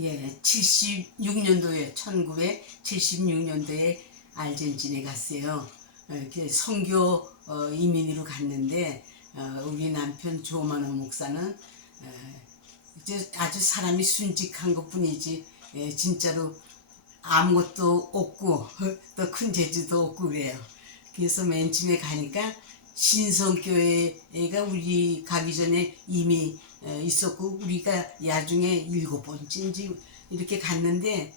예, 76년도에 1976년도에 아르헨티나에 갔어요. 이렇게 선교 이민으로 갔는데 우리 남편 조만호 목사는 이제 아주 사람이 순직한 것뿐이지 진짜로 아무것도 없고 또 큰 재주도 없고 그래요. 그래서 맨 처음에 가니까 신성교회가 우리 가기 전에 이미 있었고 우리가 야중에 7번째인지 이렇게 갔는데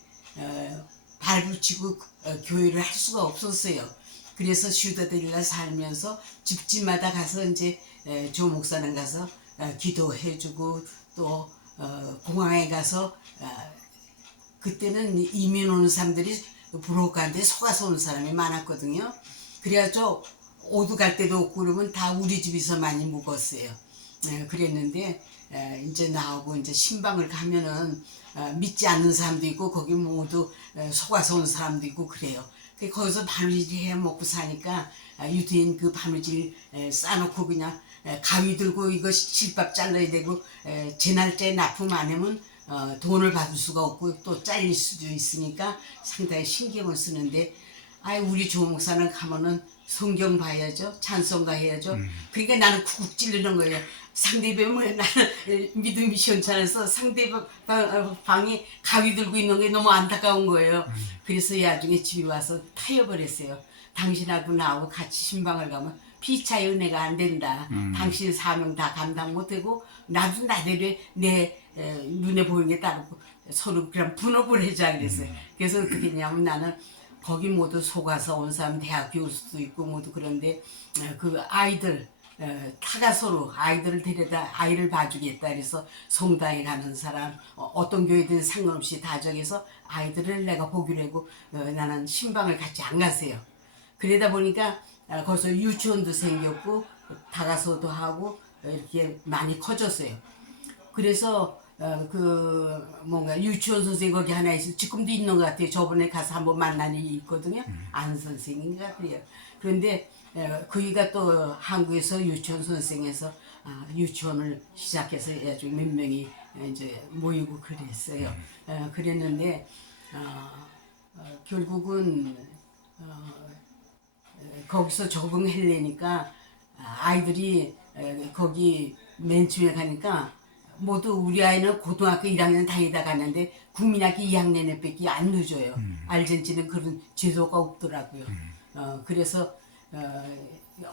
발붙이고 교회를 할 수가 없었어요. 그래서 슈다델라 살면서 집집마다 가서 이제 조 목사님 가서 기도해주고 또 공항에 가서 그때는 이민 오는 사람들이 부록한데 속아서 오는 사람이 많았거든요. 그래가지고 오두 갈 때도 없고 그러면 다 우리 집에서 많이 묵었어요. 그랬는데 이제 나오고 이제 신방을 가면은 믿지 않는 사람도 있고 거기 모두 속아서 온 사람도 있고 그래요. 거기서 바느질 해 먹고 사니까 유대인 그 바느질 싸놓고 그냥 가위 들고 이거 실밥 잘라야 되고 제 날짜에 납품 안 하면 돈을 받을 수가 없고 또 잘릴 수도 있으니까 상당히 신경을 쓰는데 우리 조 목사는 가면은 성경 봐야죠. 찬송가 해야죠. 그러니까 나는 쿡쿡 찌르는 거예요. 상대방은 나는 믿음이 시원찮아서 상대방이 가위 들고 있는 게 너무 안타까운 거예요. 그래서 나중에 집에 와서 타협을 당신하고 나하고 같이 신방을 가면 피차의 은혜가 안 된다. 당신 사명 다 감당 못하고 나도 나대로 내 눈에 보이는 게 다르고 서로 그냥 분업을 하자 그랬어요. 그래서 어떻게 했냐면 나는 거기 모두 속아서 온 사람 대학 교수도 있고 모두 그런데 그 아이들 타가서로 아이들을 데려다 아이를 봐주겠다 그래서 성당에 가는 사람 어떤 교회든 상관없이 다 정해서 아이들을 내가 보기로 하고 나는 신방을 같이 안 갔어요. 그러다 보니까 거기서 유치원도 생겼고 다가서도 하고 이렇게 많이 커졌어요. 그래서 그 뭔가 유치원 선생님 거기 하나 있어 지금도 있는 것 같아요. 저번에 가서 한번 만난 일이 있거든요. 안 선생인가 그래요. 그런데 그이가 또 한국에서 유치원 선생에서 유치원을 시작해서 아주 몇 명이 이제 모이고 그랬어요. 그랬는데 결국은 거기서 적응하려니까 아이들이 거기 맨 처음에 가니까 모두 우리 아이는 고등학교 1학년 다니다 갔는데 국민학교 2학년에 뺏기 안 늦어요. 아르헨티나는 그런 제도가 없더라고요. 그래서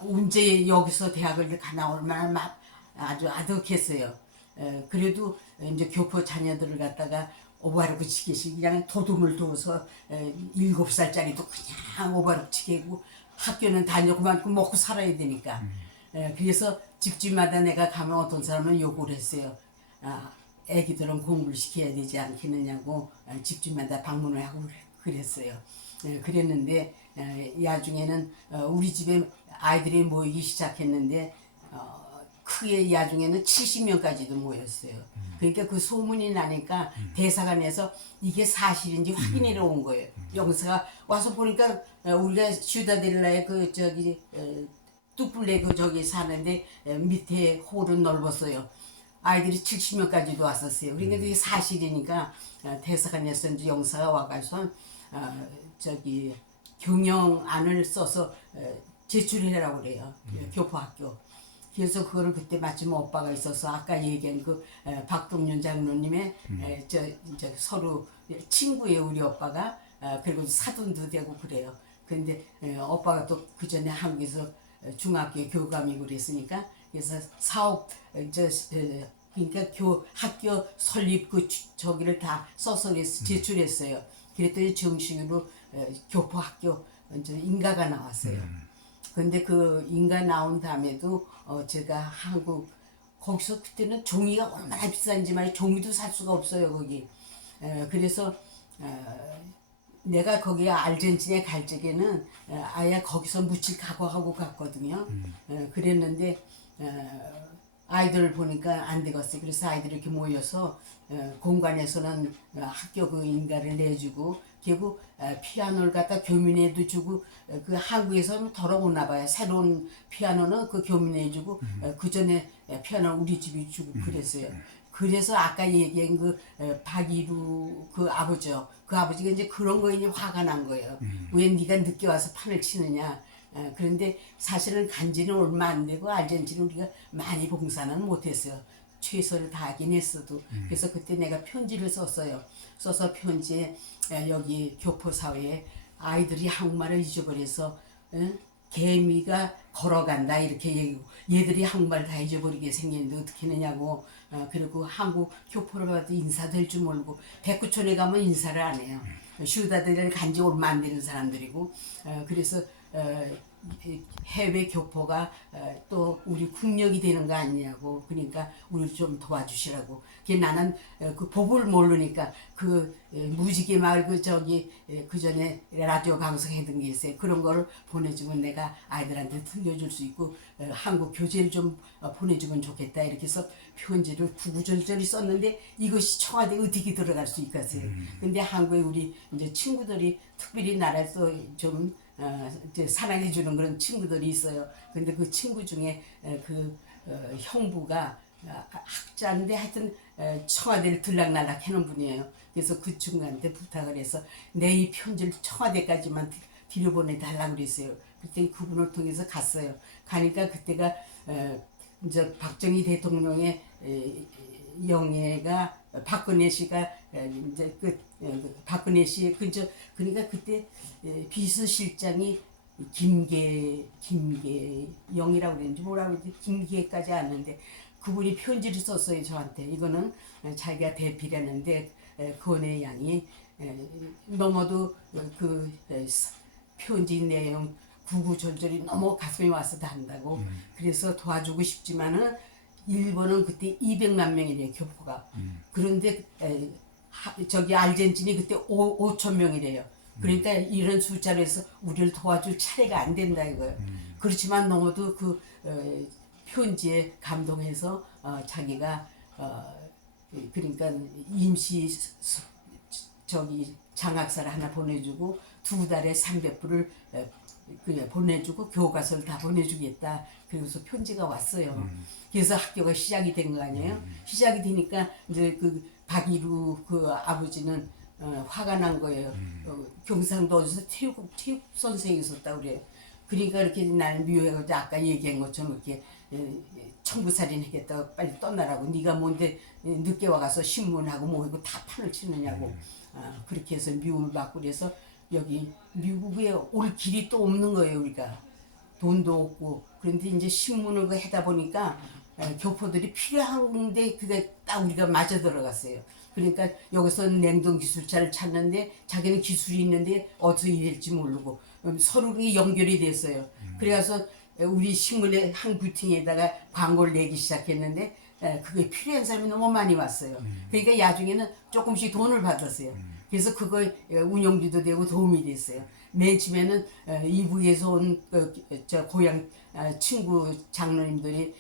언제 여기서 대학을 가나 얼마나 막 아주 아득했어요. 그래도 이제 교포 자녀들을 갖다가 오바르고 치기식 그냥 도둑을 둬서 7살짜리도 그냥 오바르고 치게고 학교는 다녀 그만큼 먹고 살아야 되니까. 그래서 집집마다 내가 가면 어떤 사람은 욕을 했어요. 애기들은 공부를 시켜야 되지 않겠느냐고 집집마다 방문을 하고 그랬어요. 그랬는데 야중에는 우리 집에 아이들이 모이기 시작했는데 크게 야중에는 70명까지도 모였어요. 그러니까 그 소문이 나니까 대사관에서 이게 사실인지 확인하러 온 거예요. 영사가 와서 보니까 우리가 슈다델라의 그 저기 뚜플레 그 저기 사는데 밑에 홀은 넓었어요. 아이들이 70명까지도 왔었어요. 그러니까 그게 사실이니까 대사관에서 이제 영사가 와가지고 저기 경영안을 써서 제출해라고 그래요. 교포학교. 그래서 그거를 그때 마침 오빠가 있어서 아까 얘기한 그 박동윤 장로님의 저 서로 친구예요 우리 오빠가. 그리고 사돈도 되고 그래요. 근데 오빠가 또 그 전에 한국에서 중학교 교감이고 그랬으니까 그래서 사업 그러니까 학교 설립 그 저기를 다 써서 제출했어요. 그랬더니 정식으로 교포학교 이제 인가가 나왔어요. 근데 그 인가 나온 다음에도 제가 한국 거기서 그때는 종이가 얼마나 비싼지 말이야. 종이도 살 수가 없어요 거기. 그래서 내가 거기 아르헨티나에 갈 적에는 아예 거기서 묻힐 각오하고 갔거든요. 그랬는데 아이들을 보니까 안 되겠어요. 그래서 아이들이 이렇게 모여서 공간에서는 학교 그 인가를 내주고 결국 피아노를 갖다 교민회도 주고 그 한국에서는 덜어오나 봐요. 새로운 피아노는 그 교민회 주고 그 전에 피아노 우리 집이 주고 그랬어요. 그래서 아까 얘기한 그 박이루 그 아버지요. 그 아버지가 이제 그런 거에 이제 화가 난 거예요. 왜 네가 늦게 와서 판을 치느냐. 그런데 사실은 간지는 얼마 안 되고 아르헨티나 우리가 많이 봉사는 못했어요. 최선을 다하긴 했어도. 그래서 그때 내가 편지를 썼어요. 써서 편지에 여기 교포사회에 아이들이 한국말을 잊어버려서 개미가 걸어간다 이렇게 얘기고 얘들이 한국말 다 잊어버리게 생겼는데 어떻게 하느냐고. 그리고 한국 교포를 봐도 인사될 줄 모르고 백구촌에 가면 인사를 안 해요. 슈다들을 간지 얼마 안 되는 사람들이고. 그래서 해외 교포가 또 우리 국력이 되는 거 아니냐고. 그러니까 우리 좀 도와주시라고. 그게 나는 그 법을 모르니까 그 무지개 마을 그 저기 그 전에 라디오 방송했던 게 있어요. 그런 거를 보내주면 내가 아이들한테 들려줄 수 있고 한국 교재를 좀 보내주면 좋겠다 이렇게 해서 편지를 구구절절히 썼는데 이것이 청와대에 어떻게 들어갈 수 있겠어요. 근데 한국에 우리 이제 친구들이 특별히 나라에서 좀 이제 사랑해 주는 그런 친구들이 있어요. 근데 그 친구 중에 형부가 학자인데 하여튼 청와대를 들락날락 하는 분이에요. 그래서 그 친구한테 부탁을 해서 내 이 편지를 청와대까지만 들여보내달라고 그랬어요. 그때 그분을 통해서 갔어요. 가니까 그때가 이제 박정희 대통령의 영예가 박근혜 씨가 이제 박근혜 씨 그러니까 그때 비서실장이 김계영이라고 그랬는지 뭐라고 그랬지 김계까지 아는데 그분이 편지를 썼어요 저한테. 이거는 자기가 대필했는데 권혜 양이 너무도 그 편지 내용 구구절절이 너무 가슴에 와서 단다고. 그래서 도와주고 싶지만은 일본은 그때 200만 명이래요 교포가. 그런데 저기 아르헨티나이 그때 5천 명이래요. 그러니까 이런 숫자로 해서 우리를 도와줄 차례가 안 된다 이거예요. 그렇지만 너무도 그 편지에 감동해서 자기가 그러니까 임시 저기 장학사를 하나 보내주고 2달에 300불을 보내주고 교과서를 다 보내주겠다. 그래서 편지가 왔어요. 그래서 학교가 시작이 된 거 아니에요? 시작이 되니까 이제 그 박이루 그 아버지는 화가 난 거예요. 경상도 어디서 체육 선생이 있었다 그래요. 그러니까 이렇게 나를 미워해가지고 아까 얘기한 것처럼 이렇게 청부살인 하겠다고 빨리 떠나라고. 네가 뭔데 늦게 와가서 신문하고 뭐하고 다 판을 치느냐고. 그렇게 해서 미움을 받고 그래서 여기 미국에 올 길이 또 없는 거예요 우리가. 돈도 없고. 그런데 이제 신문을 하다 보니까 교포들이 필요한데 그게 딱 우리가 맞아 들어갔어요. 그러니까 여기서 냉동 기술자를 찾는데 자기는 기술이 있는데 어디서 일할지 모르고 서로 그게 연결이 됐어요. 그래서 우리 신문의 한 부팅에다가 광고를 내기 시작했는데 그게 필요한 사람이 너무 많이 왔어요. 그러니까 야중에는 조금씩 돈을 받았어요. 그래서 그거 운영비도 되고 도움이 됐어요. 맨 처음에는 이북에서 온 저 고향 친구 장로님들이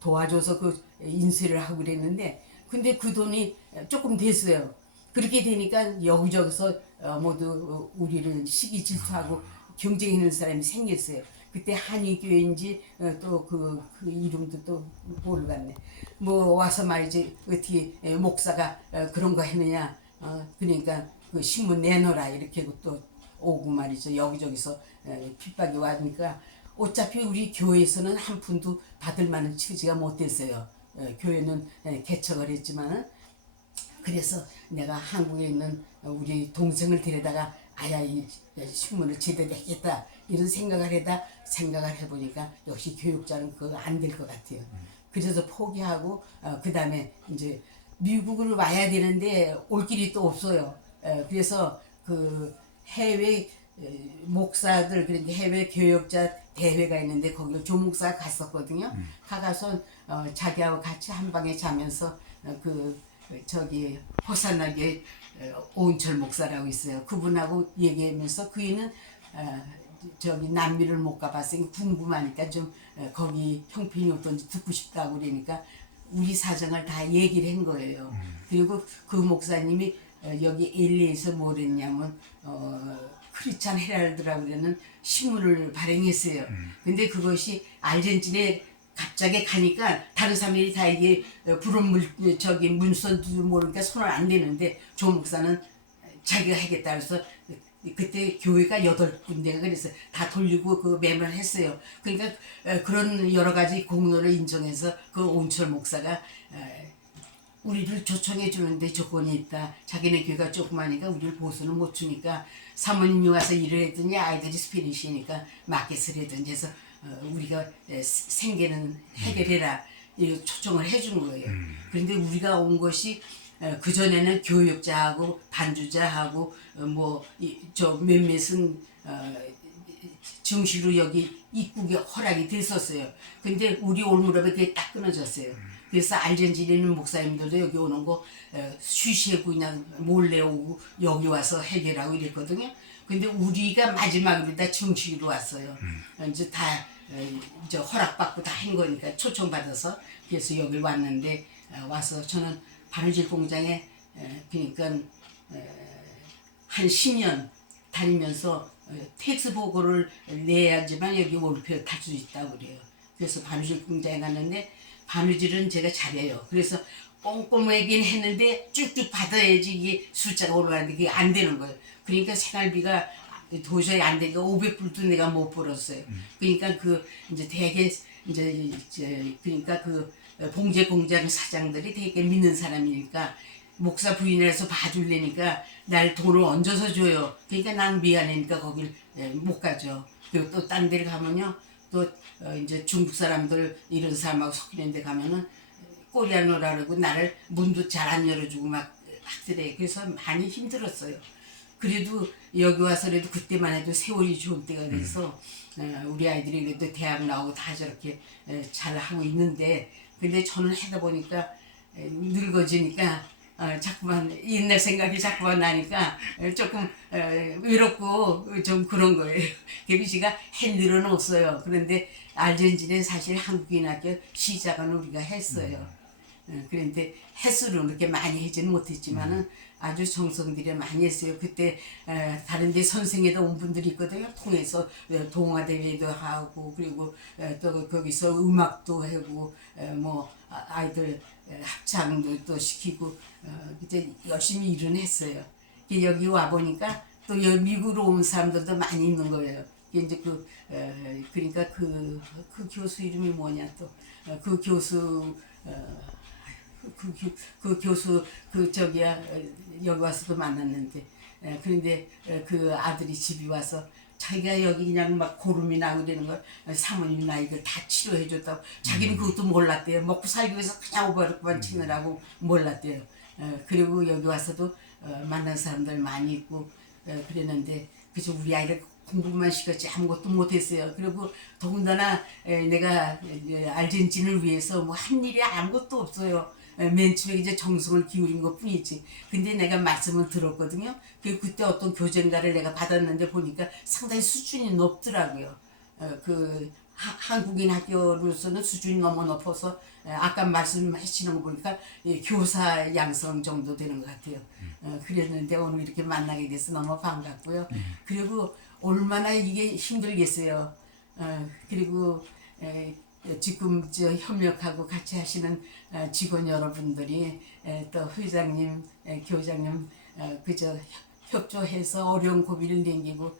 도와줘서 그 인쇄를 하고 그랬는데 근데 그 돈이 조금 됐어요. 그렇게 되니까 여기저기서 모두 우리를 시기 질투하고 경쟁하는 사람이 생겼어요. 그때 한의교회인지 또 그 이름도 또 모르겠네. 뭐 와서 말이지 어떻게 목사가 그런 거 했느냐. 그러니까 그 신문 내놓으라 이렇게 또 오고 말이죠. 여기저기서 핍박이 와니까 어차피 우리 교회에서는 한 푼도 받을 만한 처지가 못 됐어요. 교회는 개척을 했지만은. 그래서 내가 한국에 있는 우리 동생을 데려다가 아야 이 신문을 제대로 하겠다 이런 생각을 해보니까 역시 교육자는 그거 안 될 것 같아요. 그래서 포기하고 그 다음에 이제 미국을 와야 되는데 올 길이 또 없어요. 그래서 그 해외 목사들 그러니까 해외 교역자 대회가 있는데 거기 조목사가 갔었거든요. 가서 자기하고 같이 한 방에 자면서 그 저기 호산나게 오은철 목사라고 있어요. 그분하고 얘기하면서 그이는 저기 남미를 못 가봤으니까 궁금하니까 좀 거기 형편이 어떤지 듣고 싶다고 그러니까 우리 사정을 다 얘기를 한 거예요. 그리고 그 목사님이 여기 LA에서 뭘 했냐면 크리스찬 헤랄드라고 그러는 신문을 발행했어요. 근데 그것이 아르헨티나에 갑자기 가니까 다른 사람들이 다 이게 불은 저기 문선도 모르니까 손을 안 대는데 조 목사는 자기가 하겠다 그래서 그때 교회가 8군데가 그래서 다 돌리고 그 매매를 했어요. 그러니까 그런 여러 가지 공로를 인정해서 그 온철 목사가 우리를 초청해 주는데 조건이 있다. 자기네 교회가 조그마니까 우리를 보수는 못 주니까 사모님이 와서 일을 했더니 아이들이 스페니쉬니까 마켓을 해든지 해서 우리가 생계는 해결해라 초청을 해준 거예요. 그런데 우리가 온 것이 그전에는 교육자하고 반주자하고 저 몇몇은 정식으로 여기 입국이 허락이 됐었어요. 근데 우리 올 무렵에 그게 딱 끊어졌어요. 그래서 알젠지리는 목사님들도 여기 오는 거 쉬쉬하고 그냥 몰래 오고 여기 와서 해결하고 이랬거든요. 근데 우리가 마지막으로 다 정식으로 왔어요. 이제 다 이제 허락받고 다 한 거니까 초청받아서 그래서 여기 왔는데 와서 저는 바느질 공장에 그러니까 한 10년 다니면서 텍스 보고를 내야지만 여기 월표 탈 수 있다고 그래요. 그래서 바느질 공장에 갔는데 바느질은 제가 잘해요. 그래서 꼼꼼하긴 했는데 쭉쭉 받아야지 이게 숫자가 올라가는데 그게 안 되는 거예요. 그러니까 생활비가 도저히 안 되니까 500불도 내가 못 벌었어요. 그러니까 그 이제 되게 이제 그러니까 그 봉제 공장 사장들이 되게 믿는 사람이니까 목사 부인이라서 봐줄래니까 날 돈을 얹어서 줘요. 그러니까 난 미안하니까 거길 못 가죠. 그리고 또 딴 데를 가면요. 또 이제 중국 사람들 이런 사람하고 섞이는 데 가면은 꼬리아노라 그러고 나를 문도 잘 안 열어주고 막 하더래. 그래서 많이 힘들었어요. 그래도 여기 와서라도 그때만 해도 세월이 좋을 때가 돼서 우리 아이들이 그래도 대학 나오고 다 저렇게 잘 하고 있는데 근데 저는 하다 보니까 늙어지니까 자꾸만 옛날 생각이 자꾸만 나니까 조금 외롭고 좀 그런 거예요. 그리고 제가 할 일은 없어요. 그런데 알젠지는 사실 한국인 학교 시작은 우리가 했어요. 그런데 횟수로 그렇게 많이 하지는 못했지만은 아주 정성 들여 많이 했어요. 그때 다른 데 선생에도 온 분들이 있거든요. 통해서 동아대회도 하고 그리고 또 거기서 음악도 하고 아이들 합창도 또 시키고 이제 열심히 일은 했어요. 여기 와 보니까 또 미국으로 온 사람들도 많이 있는 거예요. 이제 그러니까 그 교수 이름이 뭐냐 또 그 교수 그 교수 저기야 여기 와서도 만났는데 그런데 그 아들이 집에 와서 자기가 여기 그냥 막 고름이 나고 되는 걸 사모님 나 이걸 다 치료해 줬다고 자기는 그것도 몰랐대요. 먹고 살기 위해서 그냥 오버룩만 치느라고 몰랐대요. 그리고 여기 와서도 만난 사람들 많이 있고 그랬는데 그저 우리 아이들 공부만 시켰지 아무것도 못했어요. 그리고 더군다나 내가 알젠진을 위해서 뭐 한 일이 아무것도 없어요. 맨 처음에 이제 정성을 기울인 것 뿐이지. 근데 내가 말씀을 들었거든요. 그때 어떤 교정가를 내가 받았는데 보니까 상당히 수준이 높더라고요. 한국인 학교로서는 수준이 너무 높아서 아까 말씀하시는 거 보니까 교사 양성 정도 되는 것 같아요. 그랬는데 오늘 이렇게 만나게 돼서 너무 반갑고요. 그리고 얼마나 이게 힘들겠어요. 그리고 지금 협력하고 같이 하시는 직원 여러분들이 또 회장님, 교장님 그저 협조해서 어려운 고비를 넘기고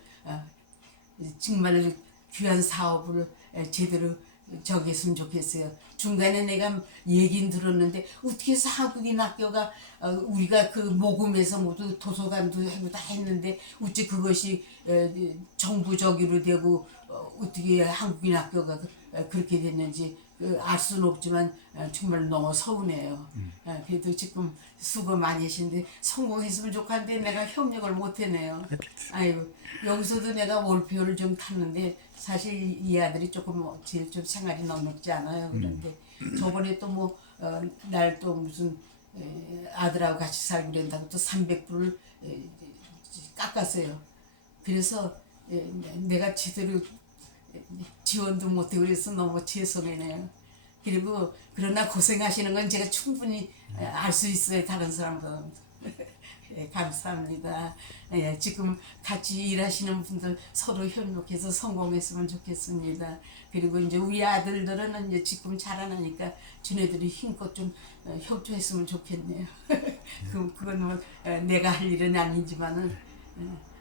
정말 귀한 사업을 제대로 저기 했으면 좋겠어요. 중간에 내가 얘기는 들었는데 어떻게 해서 한국인 학교가 우리가 그 모금에서 모두 도서관도 하고 다 했는데 어찌 그것이 정부적으로 되고 어떻게 한국인 학교가 그렇게 됐는지 알 수는 없지만 정말 너무 서운해요. 그래도 지금 수고 많이 하시는데 성공했으면 좋겠는데 내가 협력을 못 해내요. 아이고 여기서도 내가 월표를 좀 탔는데 사실 이 아들이 조금 제일 좀 생활이 넉넉지 않아요. 그런데 저번에 또 뭐 날 또 무슨 아들하고 같이 살고 그런다고 또 300불을 깎았어요. 그래서 내가 제대로 지원도 못하고 그래서 너무 죄송해요. 그리고 그러나 고생하시는 건 제가 충분히 알 수 있어요. 다른 사람보다. 예, 감사합니다. 예, 지금 같이 일하시는 분들 서로 협력해서 성공했으면 좋겠습니다. 그리고 이제 우리 아들들은 이제 지금 자라나니까 지네들이 힘껏 좀 협조했으면 좋겠네요. 그건 뭐 내가 할 일은 아니지만은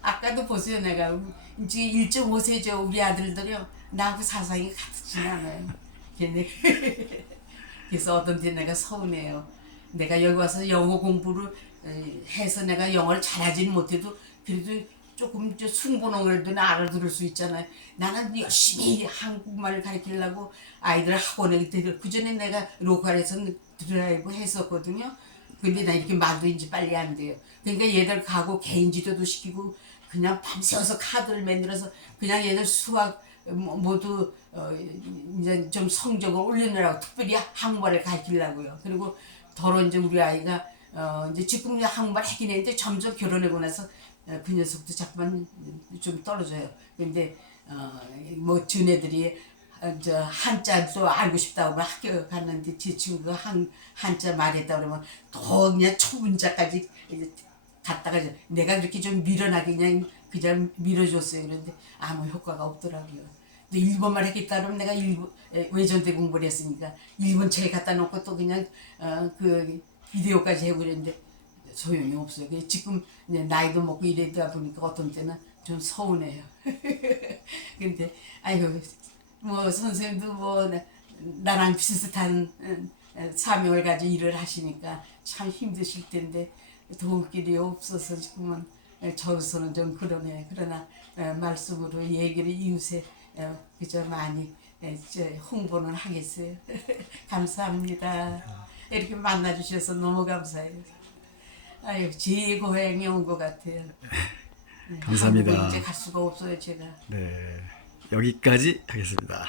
아까도 보세요. 내가 지금 1.5세죠. 우리 아들들이요. 나하고 사상이 같지는 않아요. 걔네 그래서 어떤 때 내가 서운해요. 내가 여기 와서 영어 공부를 해서 내가 영어를 잘하지는 못해도 그래도 조금 저 순번호를 알아들을 수 있잖아요. 나는 열심히 한국말을 가르치려고 아이들 학원에 데려 그 전에 내가 로컬에서 드라이브 했었거든요. 근데 나 이렇게 말도 이제 빨리 안 돼요. 그러니까 얘들 가고 개인 지도도 시키고 그냥 밤새워서 카드를 만들어서 그냥 얘들 수학 모두 이제 좀 성적을 올리느라고 특별히 한국말을 가르치려고요. 그리고 더러 이제 우리 아이가 이제 지금 한국말 하긴 했는데 점점 결혼하고 나서 그 녀석도 자꾸만 좀 떨어져요. 근데 뭐 전애들이 저 한자도 알고 싶다고 학교 갔는데 제 친구가 한자 말했다 그러면 더 그냥 초문자까지 이제 갔다가 내가 그렇게 좀 밀어나게 그냥 밀어줬어요. 그런데 아무 효과가 없더라고요. 근데 일본말 했겠다 그러면 내가 일본 외전대 공부를 했으니까 일본책에 갖다 놓고 또 그냥 그 비디오까지 해고 그랬는데 소용이 없어요. 그래서 지금 이제 나이도 먹고 이래다 보니까 어떤 때는 좀 서운해요. 근데 아이고 뭐 선생님도 뭐 나랑 비슷한 사명을 가지고 일을 하시니까 참 힘드실 텐데 도울 길이 없어서 지금은 저로서는 좀 그러네. 그러나 말씀으로 얘기를 이웃에 그저 많이 홍보는 하겠어요. 감사합니다. 이렇게 만나주셔서 너무 감사해요. 아유 제 고향이 온 것 같아요. 감사합니다. 한국에 이제 갈 수가 없어요 제가. 네, 여기까지 하겠습니다.